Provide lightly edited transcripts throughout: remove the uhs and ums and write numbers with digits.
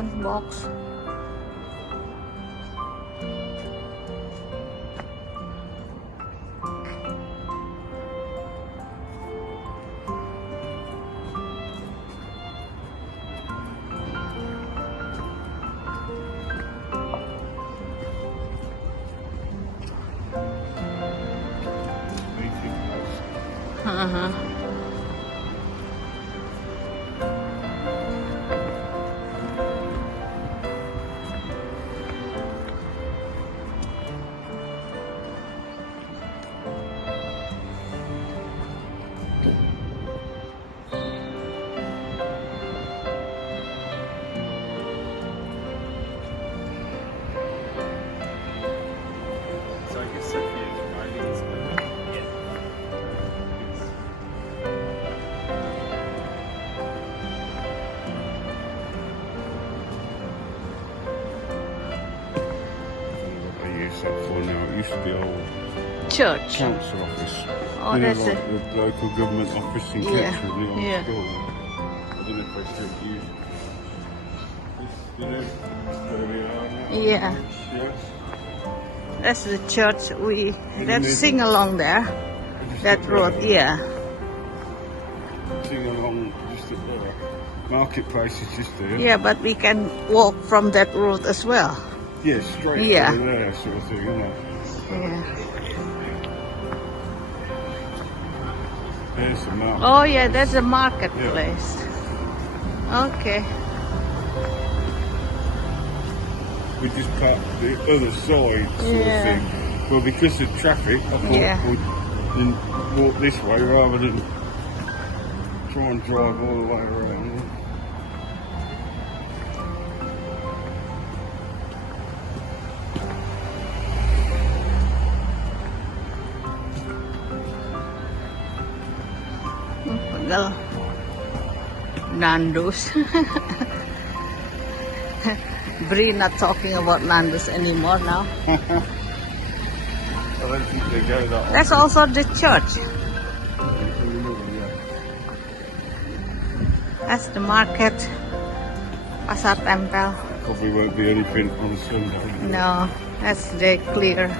phone box. It used to be old Church. council office. Oh, you know, that's like it. the local government office in Yeah, Kitchener, the old yeah. school. I don't know if they still use it. You know where we are now? Yeah. Yes. That's the church. Let's middle. sing along there. That road, yeah. Sing along just up there. Marketplace is just there. Yeah, but we can walk from that road as well. Yeah, straight Yeah. over there sort of thing, isn't it? Yeah. There's the market. Oh, yeah, that's a marketplace. Okay. We just parked the other side sort Yeah. of thing. Well, because of traffic, I thought Yeah. we'd walk this way rather than try and drive all the way around. Well, Nando's. Bree not talking about Nando's anymore now. I don't think they go that That's also the church. That's the market. Pasar Tempel. Probably won't be anything on Sunday. No, that's very clear.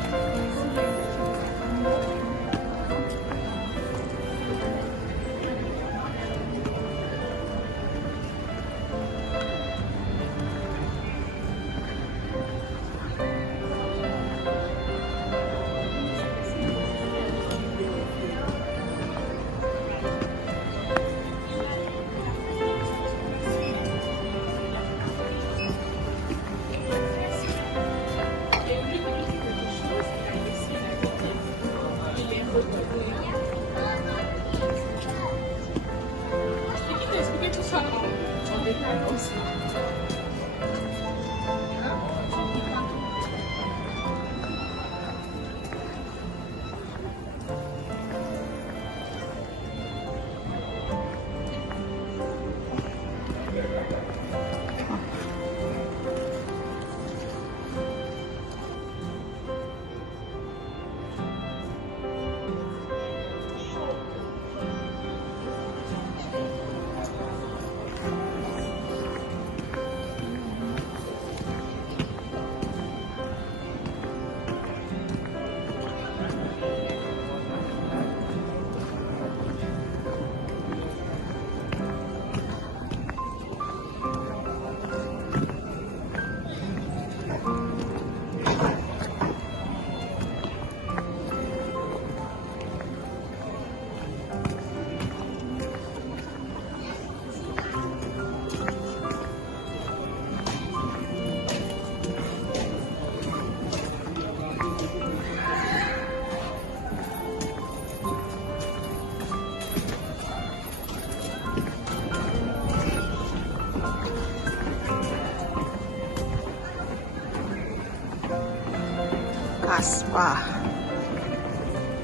Kasbah.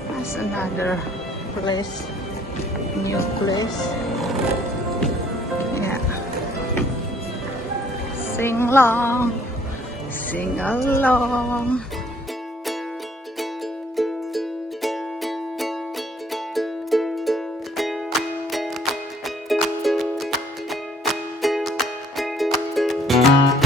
That's another place, new place. Yeah. Sing along, sing along. Bye.